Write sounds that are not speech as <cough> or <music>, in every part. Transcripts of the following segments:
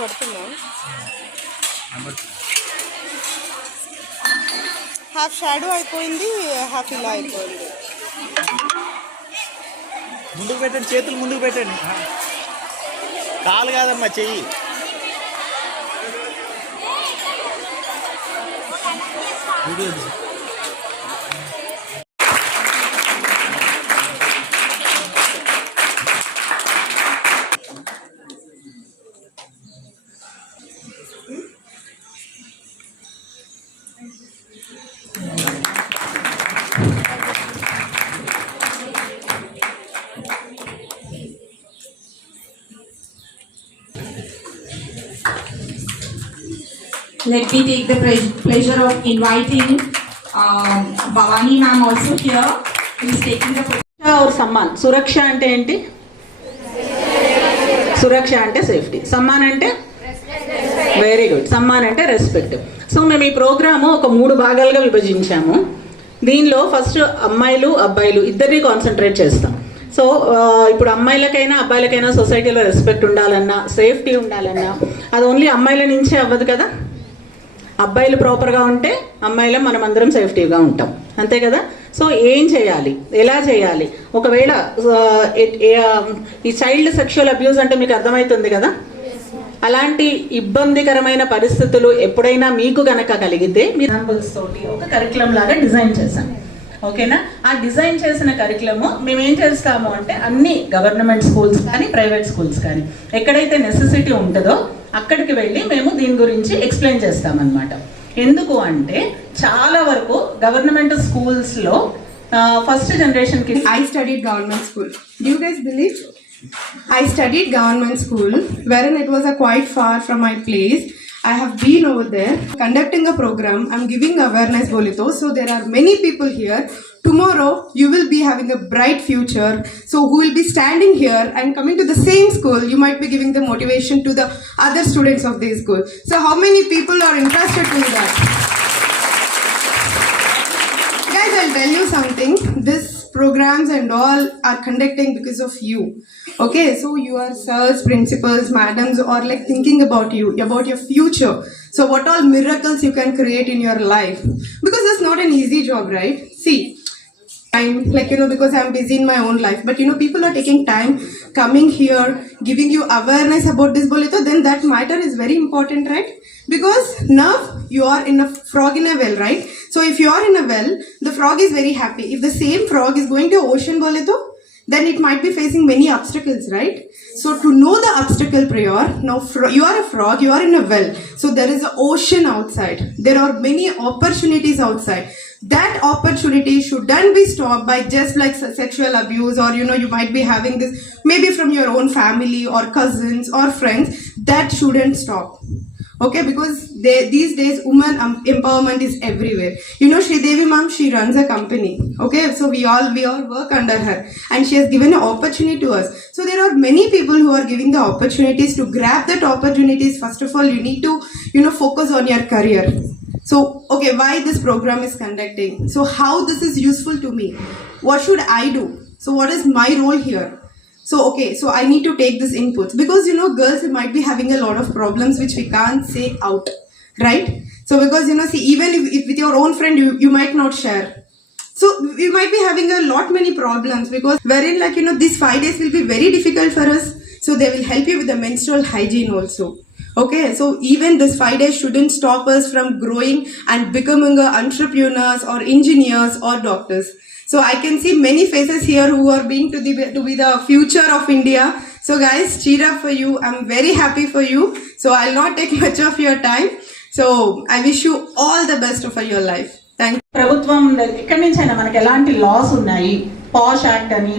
పడుతుందా half shadow అయిపోయింది half ఇలా అయిపోయింది. ముందుకు పెట్టండి చేతులు ముందుకు పెట్టండి. కాలు కాదమ్మా చెయ్యి. Video Let me take the pleasure of inviting um, Bhavani ma'am also here, who is taking the. or సమ్మాన్. సురక్ష అంటే ఏంటి? సురక్ష అంటే సేఫ్టీ. సమ్మాన్ అంటే? వెరీ గుడ్ సమ్మాన్ అంటే రెస్పెక్ట్ సో మేము ఈ ప్రోగ్రాము ఒక మూడు భాగాలుగా విభజించాము. దీనిలో ఫస్ట్ అమ్మాయిలు అబ్బాయిలు ఇద్దరిని కాన్సన్ట్రేట్ చేస్తాం. సో ఇప్పుడు అమ్మాయిలకైనా అబ్బాయిలకైనా సొసైటీలో రెస్పెక్ట్ ఉండాలన్నా సేఫ్టీ ఉండాలన్నా అది ఓన్లీ అమ్మాయిల నుంచే అవ్వదు కదా? అబ్బాయిలు ప్రాపర్గా ఉంటే అమ్మాయిలం మనం అందరం సేఫ్టీగా ఉంటాం. అంతే కదా? సో ఏం చేయాలి? ఎలా చేయాలి? ఒకవేళ ఈ చైల్డ్ సెక్షువల్ అబ్యూస్ అంటే మీకు అర్థమవుతుంది కదా? అలాంటి ఇబ్బందికరమైన పరిస్థితులు ఎప్పుడైనా మీకు గనక కలిగితే మీరు examples తోటి ఒక కరికులం లాగా డిజైన్ చేశాం. ఓకేనా? ఆ డిజైన్ చేసిన కరికులము మేము ఏం చేస్తాము అంటే అన్ని గవర్నమెంట్ స్కూల్స్ కానీ ప్రైవేట్ స్కూల్స్ కానీ ఎక్కడైతే నెసెసిటీ ఉంటుందో అక్కడికి వెళ్ళి మేము దీని గురించి ఎక్స్ప్లెయిన్ చేస్తామన్నమాట. ఎందుకు అంటే చాలా వరకు గవర్నమెంట్ స్కూల్స్లో ఫస్ట్ జనరేషన్కి I studied government school do you guys believe I studied government school where it was a quite far from my place I have been over there conducting a program I'm giving awareness బోలితో so there are many people here Tomorrow you will be having a bright future. So who will be standing here and coming to the same school, you might be giving the motivation to the other students of this school. So how many people are interested in that? Guys, I'll tell you something. This programs and all are conducting because of you. Okay, so you are sirs, principals, madams or like thinking about you, about your future. So what all miracles you can create in your life. Because it's not an easy job, right? See, I'm like, you know, because I'm busy in my own life. But, you know, people are taking time coming here, giving you awareness about this bolito, then that matter is very important, right? Because now you are in a frog in a well, right? So if you are in a well, the frog is very happy. If the same frog is going to ocean bolito, then it might be facing many obstacles, right? So to know the obstacle prior, now you are a frog, you are in a well. So there is an ocean outside. There are many opportunities outside. That opportunity shouldn't be stopped by just like sexual abuse or you know you might be having this maybe from your own family or cousins or friends. That shouldn't stop. Okay because they, these days woman um, empowerment is everywhere. You know Sri Devi ma'am she runs a company. Okay so we all we all work under her and she has given an opportunity to us. So there are many people who are giving the opportunities to grab that opportunities. First of all you need to you know focus on your career so okay why this program is conducting so how this is useful to me what should i do so what is my role here so okay, so I need to take this inputs because you know girls might be having a lot of problems which we can't say out, right? So because you know, see, even if, if with your own friend you, you might not share. So we might be having a lot many problems because wherein like you know these five days will be very difficult for us. So they will help you with the menstrual hygiene also. Okay, so even this five days shouldn't stop us from growing and becoming a entrepreneurs or engineers or doctors. So I can see many faces here who are being to the to be the future of India. So guys, cheer up for you. I'm very happy for you. So I'll not take <laughs> much of your time. So I wish you all the best for your life. Thank ప్రభుత్వం ఎక్కడి నుంచి అయినా మనకి ఎలాంటి laws ఉన్నాయి POSH act అని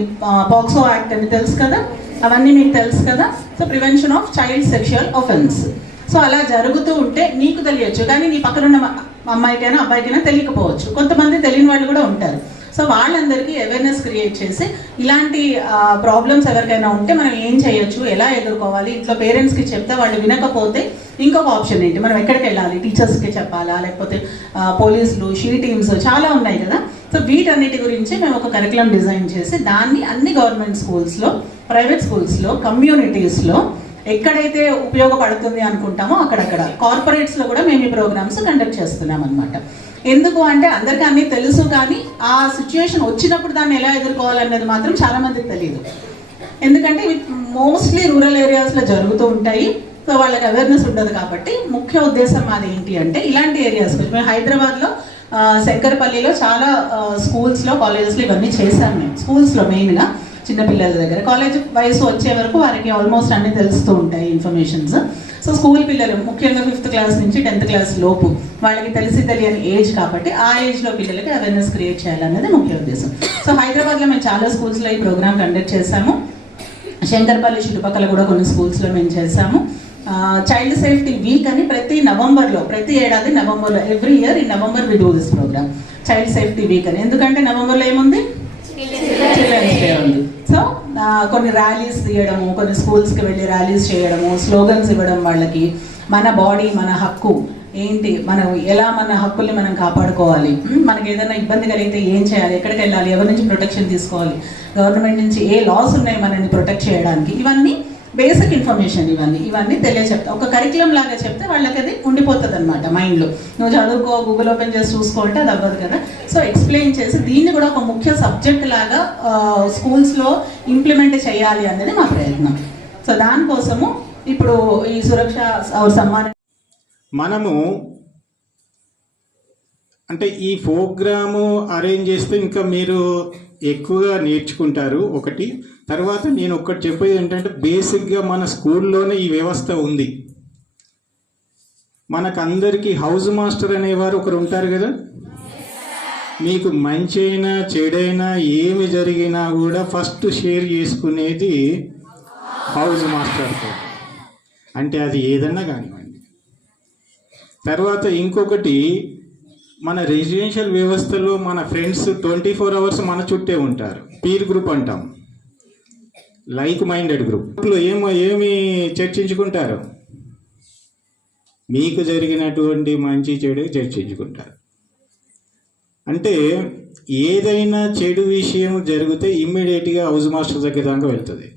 POCSO act అని తెలుసు కదా అవన్నీ మీకు తెలుసు కదా? So prevention of child sexual offence so అలా జరుగుతూ ఉంటే నీకు తెలియచ్చు. కానీ నీ పక్కన ఉన్న అమ్మాయికైనా అబ్బాయికైనా తెలియకపోవచ్చు. కొంతమంది తెలియని వాళ్ళు కూడా ఉంటారు. సో వాళ్ళందరికీ అవేర్నెస్ క్రియేట్ చేసి ఇలాంటి ప్రాబ్లమ్స్ ఎవరికైనా ఉంటే మనం ఏం చేయొచ్చు? ఎలా ఎదుర్కోవాలి? ఇంట్లో పేరెంట్స్కి చెప్తే వాళ్ళు వినకపోతే ఇంకొక ఆప్షన్ ఏంటి? మనం ఎక్కడికి వెళ్ళాలి? టీచర్స్కి చెప్పాలా? లేకపోతే పోలీసులు షీ టీమ్స్ చాలా ఉన్నాయి కదా? సో వీటన్నిటి గురించి మేము ఒక కరికులం డిజైన్ చేసి దాన్ని అన్ని గవర్నమెంట్ స్కూల్స్లో ప్రైవేట్ స్కూల్స్లో కమ్యూనిటీస్లో ఎక్కడైతే ఉపయోగపడుతుంది అనుకుంటామో అక్కడక్కడ. కార్పొరేట్స్లో కూడా మేము ఈ ప్రోగ్రామ్స్ కండక్ట్ చేస్తున్నాం అనమాట ఎందుకు అంటే అందరికీ అన్నీ తెలుసు కానీ ఆ సిచ్యుయేషన్ వచ్చినప్పుడు దాన్ని ఎలా ఎదుర్కోవాలనేది మాత్రం చాలా మందికి తెలియదు ఎందుకంటే ఇవి మోస్ట్లీ రూరల్ ఏరియాస్లో జరుగుతూ ఉంటాయి. సో వాళ్ళకి అవేర్నెస్ ఉండదు కాబట్టి ముఖ్య ఉద్దేశం మాది ఏంటి అంటే ఇలాంటి ఏరియాస్ మేము హైదరాబాద్లో శంకరపల్లిలో చాలా స్కూల్స్లో కాలేజెస్లో ఇవన్నీ చేశాను మేము. స్కూల్స్లో మెయిన్గా చిన్నపిల్లల దగ్గర. కాలేజ్ వయసు వచ్చే వరకు వారికి ఆల్మోస్ట్ అన్నీ తెలుస్తూ ఉంటాయి ఇన్ఫర్మేషన్స్. సో స్కూల్ పిల్లలు ముఖ్యంగా ఫిఫ్త్ క్లాస్ నుంచి టెన్త్ క్లాస్ లోపు వాళ్ళకి తెలిసి తెలియని ఏజ్ కాబట్టి ఆ ఏజ్లో పిల్లలకి అవేర్నెస్ క్రియేట్ చేయాలన్నది ముఖ్య ఉద్దేశం. సో హైదరాబాద్లో మేము చాలా స్కూల్స్లో ఈ ప్రోగ్రామ్ కండక్ట్ చేశాము. శంకర్పల్లి చుట్టుపక్కల కూడా కొన్ని స్కూల్స్లో మేము చేశాము. చైల్డ్ సేఫ్టీ వీక్ అని ప్రతి నవంబర్లో ప్రతి ఏడాది నవంబర్లో ఎవ్రీ ఇయర్ ఈ November we do this program child safety week అని. ఎందుకంటే నవంబర్లో ఏముంది? చిల్డ్రన్స్ డే ఉంది. సో కొన్ని ర్యాలీస్ తీయడము కొన్ని స్కూల్స్కి వెళ్ళి ర్యాలీస్ చేయడము స్లోగన్స్ ఇవ్వడం వాళ్ళకి. మన బాడీ మన హక్కు. ఏంటి? మనం ఎలా మన హక్కుల్ని మనం కాపాడుకోవాలి? మనకి ఏదైనా ఇబ్బంది కలిగితే ఏం చేయాలి? ఎక్కడికి వెళ్ళాలి ఎవరి నుంచి ప్రొటెక్షన్ తీసుకోవాలి? గవర్నమెంట్ నుంచి ఏ లాస్ ఉన్నాయి మనల్ని ప్రొటెక్ట్ చేయడానికి? ఇవన్నీ బేసిక్ ఇన్ఫర్మేషన్ ఇవన్నీ ఇవన్నీ తెలియచెప్తా. ఒక కరికులం లాగా చెప్తే వాళ్ళకి అది ఉండిపోతుంది అనమాట మైండ్లో. నువ్వు చదువుకో గూగుల్ ఓపెన్ చేసి చూసుకోవాలంటే అంటే అది అవ్వదు కదా. సో ఎక్స్ప్లెయిన్ చేసి దీన్ని కూడా ఒక ముఖ్య సబ్జెక్ట్ లాగా స్కూల్స్లో ఇంప్లిమెంట్ చేయాలి అనేది మా ప్రయత్నం. సో దానికోసము ఇప్పుడు ఈ సురక్ష సమ్మాన మనము అంటే ఈ ప్రోగ్రాము అరేంజ్ చేస్తే ఇంకా మీరు ఎక్కువగా నేర్చుకుంటారు. ఒకటి తర్వాత నేను ఒకటి చెప్పేది ఏంటంటే బేసిక్గా మన స్కూల్లోనే ఈ వ్యవస్థ ఉంది. మనకందరికీ హౌస్ మాస్టర్ అనేవారు ఒకరు ఉంటారు కదా? మీకు మంచి అయినా చెడైనా ఏమి జరిగినా కూడా ఫస్ట్ షేర్ చేసుకునేది హౌస్ మాస్టర్తో అంటే అది ఏదన్నా కానివ్వండి. తర్వాత ఇంకొకటి మన రెసిడెన్షియల్ వ్యవస్థలో మన ఫ్రెండ్స్ ట్వంటీ ఫోర్ అవర్స్ మన చుట్టే ఉంటారు. పీర్ గ్రూప్ అంటాం. లైక్ మైండెడ్ గ్రూప్లో ఏమో ఏమి చర్చించుకుంటారు? మీకు జరిగినటువంటి మంచి చెడు చర్చించుకుంటారు. అంటే ఏదైనా చెడు విషయం జరిగితే ఇమ్మీడియట్గా హౌస్ మాస్టర్ దగ్గర దాకా వెళ్తుంది.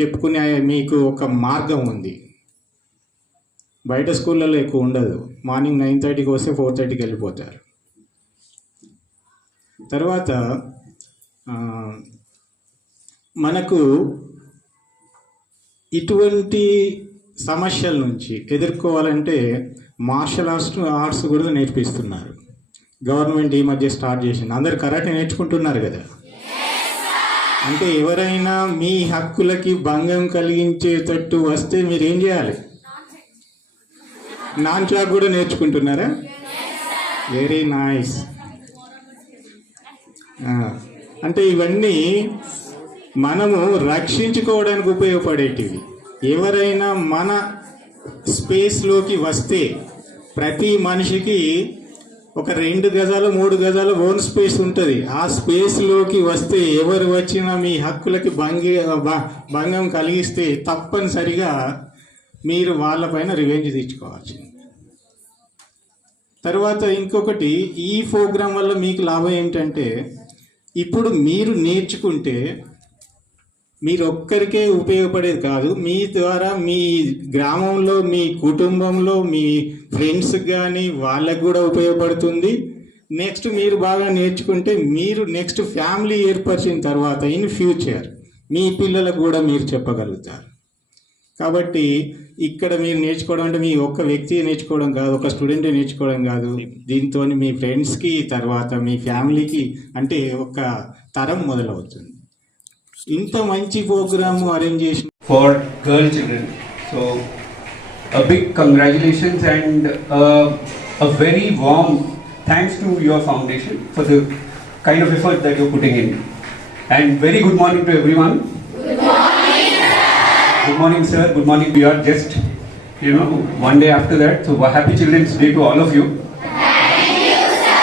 చెప్పుకునే మీకు ఒక మార్గం ఉంది. బయట స్కూళ్ళలో ఎక్కువ ఉండదు. మార్నింగ్ నైన్ థర్టీకి వస్తే ఫోర్ థర్టీకి వెళ్ళిపోతారు. తర్వాత మనకు ఇటువంటి సమస్యల నుంచి ఎదుర్కోవాలంటే మార్షల్ ఆర్ట్స్ ఆర్ట్స్ కూడా నేర్పిస్తున్నారు. గవర్నమెంట్ ఈ మధ్య స్టార్ట్ చేసింది. అందరు కరాటే నేర్చుకుంటున్నారు కదా. అంటే ఎవరైనా మీ హక్కులకి భంగం కలిగించేటట్టు వస్తే మీరు ఏం చేయాలి? నాన్ క్లాక్ కూడా నేర్చుకుంటున్నారా? Very nice. అంటే ఇవన్నీ మనము రక్షించుకోవడానికి ఉపయోగపడేటివి. ఎవరైనా మన స్పేస్లోకి వస్తే ప్రతి మనిషికి ఒక రెండు గజాలు మూడు గజాలు ఓన్ స్పేస్ ఉంటుంది. ఆ స్పేస్లోకి వస్తే ఎవరు వచ్చినా మీ హక్కులకి భంగి భంగం కలిగిస్తే తప్పనిసరిగా మీరు వాళ్ళపైన రివెంజ్ తీర్చుకోవచ్చు తర్వాత ఇంకొకటి ఈ ప్రోగ్రాం వల్ల మీకు లాభం ఏంటంటే ఇప్పుడు మీరు నేర్చుకుంటే మీరు ఒక్కరికే ఉపయోగపడేది కాదు. మీ ద్వారా మీ గ్రామంలో మీ కుటుంబంలో మీ ఫ్రెండ్స్ కానీ వాళ్ళకు కూడా ఉపయోగపడుతుంది. నెక్స్ట్ మీరు బాగా నేర్చుకుంటే మీరు నెక్స్ట్ ఫ్యామిలీ ఏర్పరిచిన తర్వాత ఇన్ ఫ్యూచర్ మీ పిల్లలకు కూడా మీరు చెప్పగలుగుతారు. కాబట్టి ఇక్కడ మీరు నేర్చుకోవడం అంటే మీ ఒక్క వ్యక్తి నేర్చుకోవడం కాదు ఒక స్టూడెంట్ నేర్చుకోవడం కాదు. దీంతో మీ ఫ్రెండ్స్కి తర్వాత మీ ఫ్యామిలీకి అంటే ఒక తరం మొదలవుతుంది. ఇంత మంచి ప్రోగ్రాము అరేంజ్ చేసిన for girl children. So, a big congratulations and uh, a very warm thanks to your foundation for the kind of effort that you're putting in. And very good morning to everyone. Good morning, sir. Good morning, sir. Good morning. We are just, you know, one day after that. So, happy Children's Day to all of you. Thank you, sir.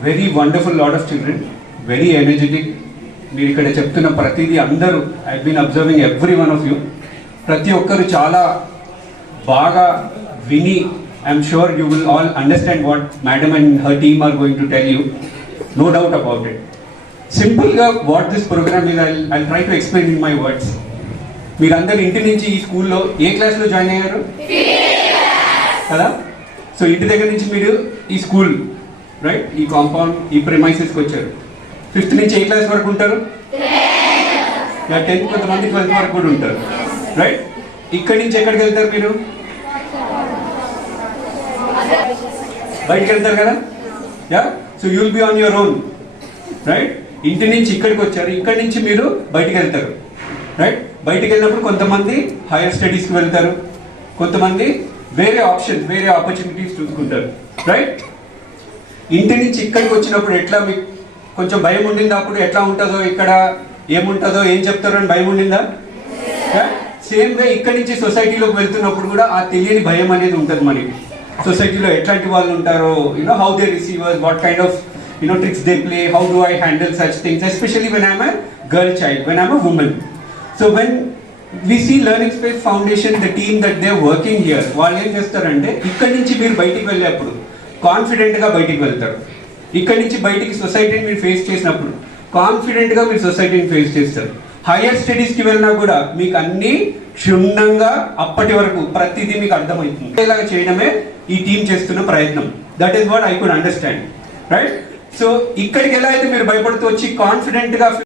Very wonderful lot of children. Very energetic మీరు ఇక్కడ చెప్తున్న ప్రతిదీ అందరూ I been observing every one of you ప్రతి ఒక్కరు చాలా బాగా విని I'm sure you will all understand what madam and her team are going to tell you no doubt about it సింపుల్గా what this program is I I try to explain in my words మీరందరూ ఇంటి నుంచి ఈ స్కూల్లో ఏ క్లాస్లో join అయ్యారు? కదా? So ఇంటి దగ్గర నుంచి మీరు ఈ స్కూల్ రైట్ ఈ కాంపౌండ్ ఈ ప్రిమైసెస్కి వచ్చారు. ఫిఫ్త్ నుంచి ఏ క్లాస్ వరకు ఉంటారు? టెన్త్ కొంతమంది ట్వెల్త్ వరకు కూడా ఉంటారు. రైట్ ఇక్కడి నుంచి ఎక్కడికి వెళ్తారు మీరు? బయటికి వెళ్తారు కదా? Yeah so you be on your own right ఇంటి నుంచి ఇక్కడికి వచ్చారు. ఇక్కడి నుంచి మీరు బయటికి వెళ్తారు. రైట్ బయటికి వెళ్ళినప్పుడు కొంతమంది హైయర్ స్టడీస్కి వెళ్తారు. కొంతమంది వేరే ఆప్షన్స్ వేరే ఆపర్చునిటీస్ చూసుకుంటారు. రైట్ ఇంటి నుంచి ఇక్కడికి వచ్చినప్పుడు ఎట్లా మీకు కొంచెం భయం ఉండింది అప్పుడు ఎట్లా ఉంటుందో ఇక్కడ ఏముంటుందో ఏం చెప్తారో అని భయం ఉండిందా? సేమ్ వే ఇక్కడి నుంచి సొసైటీలోకి వెళ్తున్నప్పుడు కూడా ఆ తెలియని భయం అనేది ఉంటుంది మనకి. సొసైటీలో ఎట్లాంటి వాళ్ళు ఉంటారో you know how they receivers what kind of you know tricks they play how do I handle such things especially when I'm a girl child when I'm a woman so when we see Learning Space Foundation the team that they working here వాళ్ళు ఏం చేస్తారంటే ఇక్కడి నుంచి మీరు బయటికి వెళ్ళేప్పుడు కాన్ఫిడెంట్గా బయటికి వెళ్తారు. ఇక్కడి నుంచి బయటికి సొసైటీని మీరు ఫేస్ చేసినప్పుడు కాన్ఫిడెంట్గా మీరు సొసైటీని ఫేస్ చేస్తారు. హైయర్ స్టడీస్కి వెళ్ళినా కూడా మీకు అన్ని క్షుణ్ణంగా అప్పటి వరకు ప్రతిదీ మీకు అర్థమవుతుంది. ఇలాగా చేయడమే ఈ టీం చేస్తున్న ప్రయత్నం. That is what I could understand right so ఇక్కడికి ఎలా అయితే మీరు భయపడుతూ వచ్చి కాన్ఫిడెంట్గా